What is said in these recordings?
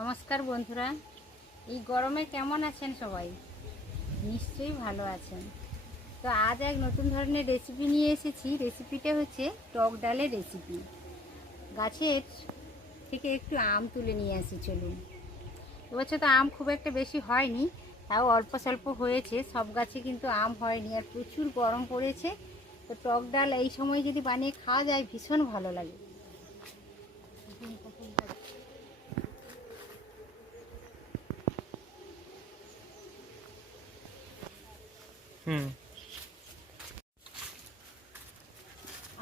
নমস্কার বন্ধুরা, এই গরমে কেমন আছেন সবাই? নিশ্চয়ই ভালো আছেন। তো আজ এক নতুন ধরনের রেসিপি নিয়ে এসেছি। রেসিপিটা হচ্ছে টক ডালের রেসিপি। গাছের থেকে একটু আম তুলে নিয়ে আসি, চলুন। এবছর তো আম খুব একটা বেশি হয়নি, তাও অল্প স্বল্প হয়েছে। সব গাছে কিন্তু আম হয়নি, আর প্রচুর গরম পড়েছে। তো টক ডাল এই সময় যদি বানিয়ে খাওয়া যায় ভীষণ ভালো লাগে।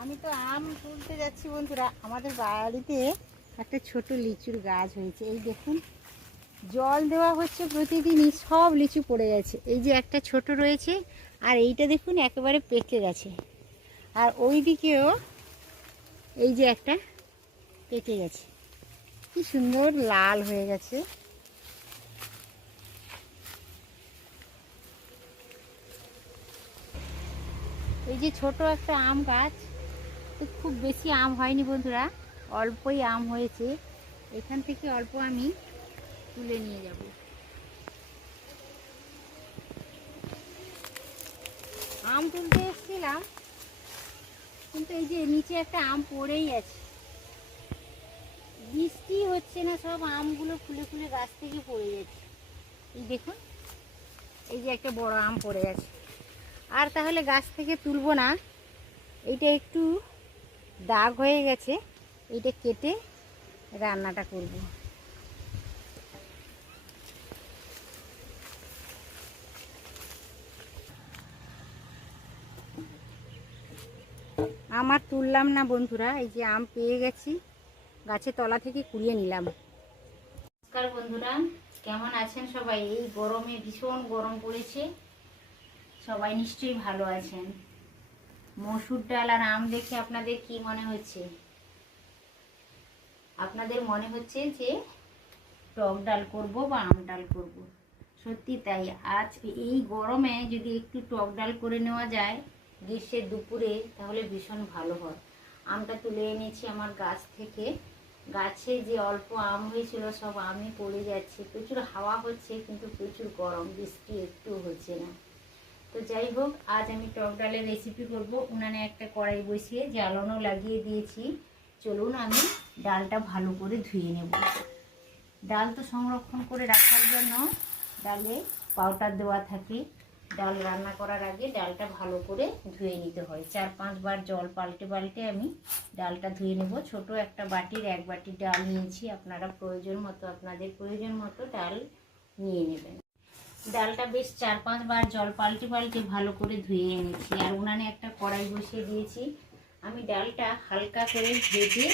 আমি তো আম তুলতে যাচ্ছি বন্ধুরা। আমাদের বাড়িতে একটা ছোট লিচুর গাছ হয়েছে, এই দেখুন। জল দেওয়া হচ্ছে প্রতিদিনই, সব লিচু পড়ে গেছে। এই যে একটা ছোট রয়েছে, আর এইটা দেখুন একেবারে পেকে গেছে। আর ওই দিকেও এই যে একটা পেকে গেছে, কি সুন্দর লাল হয়ে গেছে। এই যে ছোট একটা আম গাছ, তো খুব বেশি আম হয়নি বন্ধুরা, অল্পই আম হয়েছে। এখান থেকে অল্প আমি তুলে নিয়ে যাব। আম তুলতে এসেছিলাম, কিন্তু এই যে নিচে একটা আম পড়েই আছে। বৃষ্টি হচ্ছে না, সব আমগুলো ফুলে ফুলে গাছ থেকে পড়ে যাচ্ছে। এই দেখুন, এই যে একটা বড় আম পড়ে আছে। আর তাহলে গাছ থেকে তুলবো না, এইটা একটু দাগ হয়ে গেছে, এইটা কেটে রান্নাটা করব। আমার তুললাম না বন্ধুরা, এই যে আম পেয়ে গেছি, গাছের তলা থেকে কুড়িয়ে নিলাম। নমস্কার বন্ধুরা, কেমন আছেন সবাই? এই গরমে ভীষণ গরম পড়েছে, সবাই নিশ্চয়ই ভালো আছেন। মসুর ডাল আর আম দেখে আপনাদের কি মনে হচ্ছে? আপনাদের মনে হচ্ছে যে টক ডাল করব বা আম ডাল করব। সত্যি তাই, আজ এই গরমে যদি একটু টক ডাল করে নেওয়া যায় গ্রীষ্মের দুপুরে, তাহলে ভীষণ ভালো হয়। আমটা তুলে এনেছি আমার গাছ থেকে। গাছে যে অল্প আম হয়েছিল সব আমই পড়ে যাচ্ছে। প্রচুর হাওয়া হচ্ছে, কিন্তু প্রচুর গরম, বৃষ্টি একটু হচ্ছে না। তো যাই হোক, আজ আমি টক ডালের রেসিপি করব। উনানে একটা কড়াই বসিয়ে জ্বালানো লাগিয়ে দিয়েছি। চলুন আমি ডালটা ভালো করে ধুয়ে নেব। ডাল তো সংরক্ষণ করে রাখার জন্য ডালে পাউডার দেওয়া থাকে। ডাল রান্না করার আগে ডালটা ভালো করে ধুয়ে নিতে হয়। 4-5 বার জল পাল্টে পাল্টে আমি ডালটা ধুয়ে নেব। ছোট একটা বাটির 1 বাটি ডাল নিয়েছি। আপনারা আপনাদের প্রয়োজন মতো ডাল নিয়ে নেবেন। ডালটা বেশ 4-5 বার জল পাল্টে পাল্টে ভালো করে ধুয়ে এনেছি। আর উনানে একটা কড়াই বসিয়ে দিয়েছি। আমি ডালটা হালকা করে ভেজে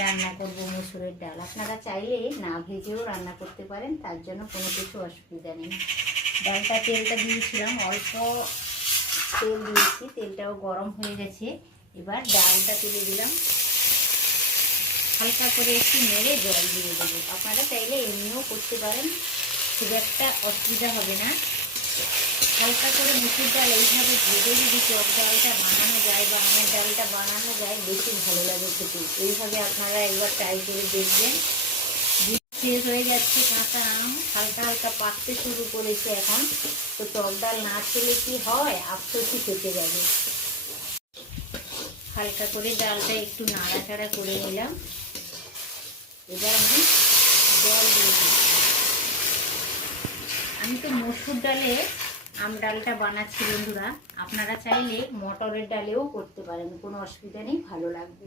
রান্না করব, মসুরের ডাল। আপনারা চাইলে না ভেজেও রান্না করতে পারেন, তার জন্য কোনো কিছু অসুবিধা নেই। ডালটা তেলটা দিয়েছিলাম, অল্প তেল দিয়েছি, তেলটাও গরম হয়ে গেছে। এবার ডালটা তুলে দিলাম, হালকা করে একটু নেড়ে জল দিয়ে দেবো। আপনারা চাইলে এমনিও করতে পারেন, খুব একটা অসুবিধা হবে না। হালকা করে মুসুর ডাল এইভাবে ভেজে যদি টক ডালটা বানানো যায় বা আমের ডালটা বানানো যায়, বেশি ভালো লাগে খেতে। এইভাবে আপনারা একবার ট্রাই করে দেখবেন। শেষ হয়ে যাচ্ছে, কাঁচা আম হালকা হালকা পাকতে শুরু করেছে এখন। তো টক ডাল না খেলে কি হয়, আফসোসই খেতে যাবে। হালকা করে ডালটা একটু নাড়াচাড়া করে নিলাম। এবার আমি জল দিয়ে দিচ্ছি। আমি তো মসুর ডালে আম ডালটা বানাচ্ছি বন্ধুরা, আপনারা চাইলে মটরের ডালেও করতে পারেন, কোনো অসুবিধা নেই, ভালো লাগবে।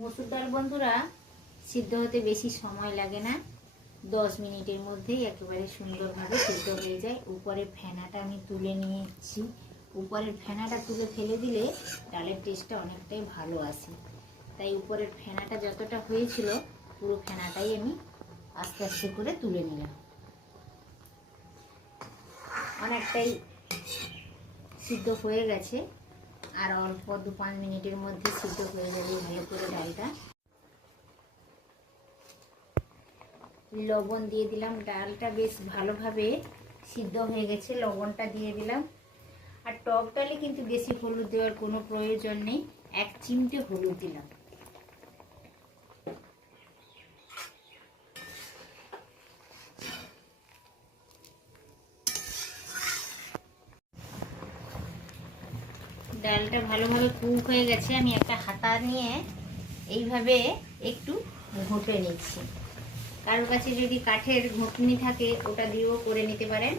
মসুর ডাল বন্ধুরা সিদ্ধ হতে বেশি সময় লাগে না, 10 মিনিটের মধ্যেই একেবারে সুন্দরভাবে সিদ্ধ হয়ে যায়। উপরের ফেনাটা আমি তুলে নিয়েছি। উপরের ফেনাটা তুলে ফেলে দিলে ডালের টেস্টটা অনেকটাই ভালো আসে। তাই উপরের ফেনাটা যতটা হয়েছিল, পুরো ফেনাটাই আমি আস্তে আস্তে করে তুলে নিলাম। অনেকটাই সিদ্ধ হয়ে গেছে, আর অল্প 2-5 মিনিটের মধ্যে সিদ্ধ হয়ে যাবে ভালো করে ডালটা। লবণ দিয়ে দিলাম, ডালটা বেশ ভালোভাবে সিদ্ধ হয়ে গেছে, লবণটা দিয়ে দিলাম। আর টক ডালে কিন্তু বেশি হলুদ দেওয়ার কোনো প্রয়োজন নেই, 1 চিমটে হলুদ দিলাম। ডালটা ভালোভাবে কুক হয়ে গেছে। আমি একটা হাতা নিয়ে এইভাবে একটু ঘুটে নিচ্ছি। কারোর কাছে যদি কাঠের ঘুটনি থাকে ওটা দিয়েও করে নিতে পারেন।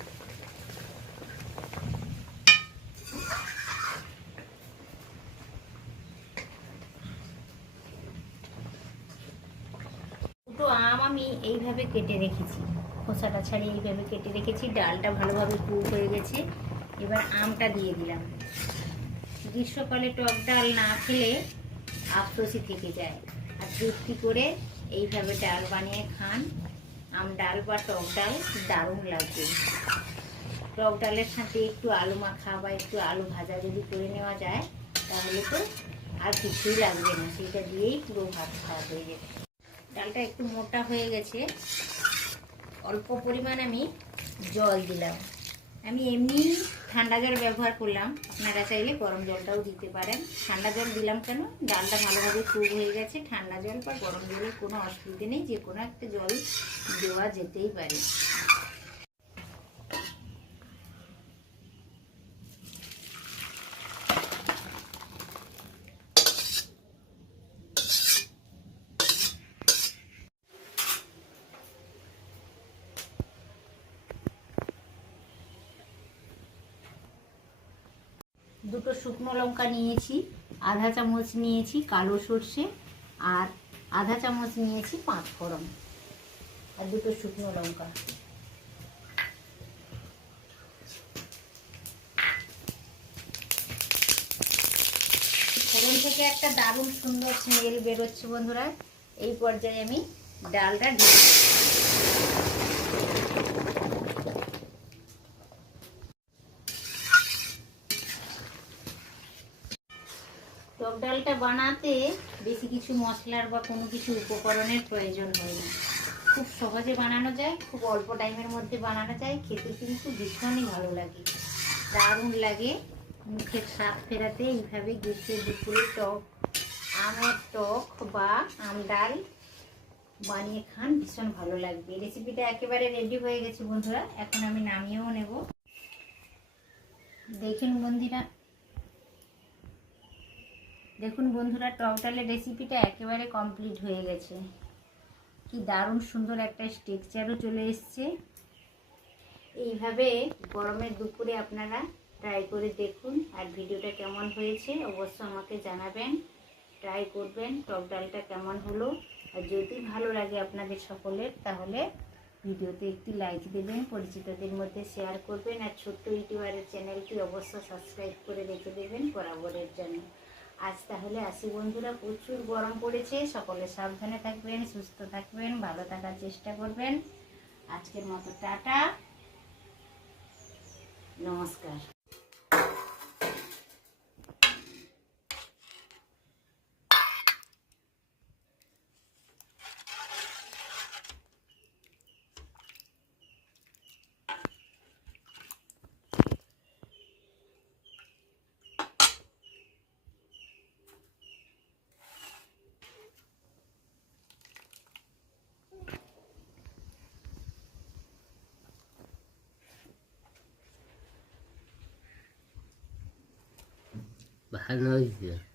দুটো আম আমি এইভাবে কেটে রেখেছি, খোসাটা ছাড়িয়ে এইভাবে কেটে রেখেছি। ডালটা ভালোভাবে কুক হয়ে গেছে, এবার আমটা দিয়ে দিলাম। গ্রীষ্মকালে টক ডাল না খেলে আফসোসই থেকে যায়। আর তৃপ্তি করে এইভাবে ডাল বানিয়ে খান। আম ডাল বা টক ডাল দারুণ লাগবে। টক ডালের সাথে একটু আলু মাখা বা একটু আলু ভাজা যদি করে নেওয়া যায় তাহলে তো আর কিছুই লাগবে না, সেটা দিয়েই পুরো ভাত খাওয়া হয়ে যাবে। ডালটা একটু মোটা হয়ে গেছে, অল্প পরিমাণ আমি জল দিলাম। আমি এমনি ঠান্ডা জল ব্যবহার করলাম, আপনারা চাইলে গরম জলটাও দিতে পারেন। ঠান্ডা জল দিলাম কেন, ডালটা ভালোভাবে কুক হয়ে গেছে। ঠান্ডা জল বা গরম জলের কোনো অসুবিধে নেই, যে কোনো একটা জল দেওয়া যেতেই পারে। দুটো শুকনো লঙ্কা নিয়েছি, আধা চামচ নিয়েছি কালো সর্ষে, আর আধা চামচ নিয়েছি পাঁচ ফোড়ন, আর দুটো শুকনো লঙ্কা। ফোড়ন থেকে একটা দারুণ সুন্দর স্মেল বেরোচ্ছে বন্ধুরা। এই পর্যায়ে আমি ডালটা ঢেলে দেব। টক ডালটা বানাতে বেশি কিছু মশলার বা কোনো কিছু উপকরণের প্রয়োজন হয় না, খুব সহজে বানানো যায়, খুব অল্প টাইমের মধ্যে বানানো যায়। খেতে কিন্তু ভীষণই ভালো লাগে, দারুণ লাগে। মুখের স্বাদ ফেরাতে এইভাবে গ্রীষ্মের দুপুরে টক আমের টক বা আম ডাল বানিয়ে খান, ভীষণ ভালো লাগবে। রেসিপিটা একেবারে রেডি হয়ে গেছে বন্ধুরা, এখন আমি নামিয়েও নেব। দেখুন বন্ধুরা টক ডালের রেসিপিটা একেবারে কমপ্লিট হয়ে গেছে। কি দারুণ সুন্দর একটা টেক্সচারও চলে এসছে। এইভাবে গরমের দুপুরে আপনারা ট্রাই করে দেখুন, আর ভিডিওটা কেমন হয়েছে অবশ্য আমাকে জানাবেন। ট্রাই করবেন টক ডালটা কেমন হলো। আর যদি ভালো লাগে আপনাদের সকলের তাহলে ভিডিওতে একটি লাইক দেবেন, পরিচিতদের মধ্যে শেয়ার করবেন, আর ছোট্ট ইউটিউবারের চ্যানেলটি অবশ্য সাবস্ক্রাইব করে রেখে দেবেন বরাবরের জন্য। আজ তাহলে আসি বন্ধুরা, প্রচুর গরম পড়েছে, সকলে সাবধানে থাকবেন, সুস্থ থাকবেন, ভালো থাকার চেষ্টা করবেন। আজকের মতো টাটা, নমস্কার। ভালো হয়েছে।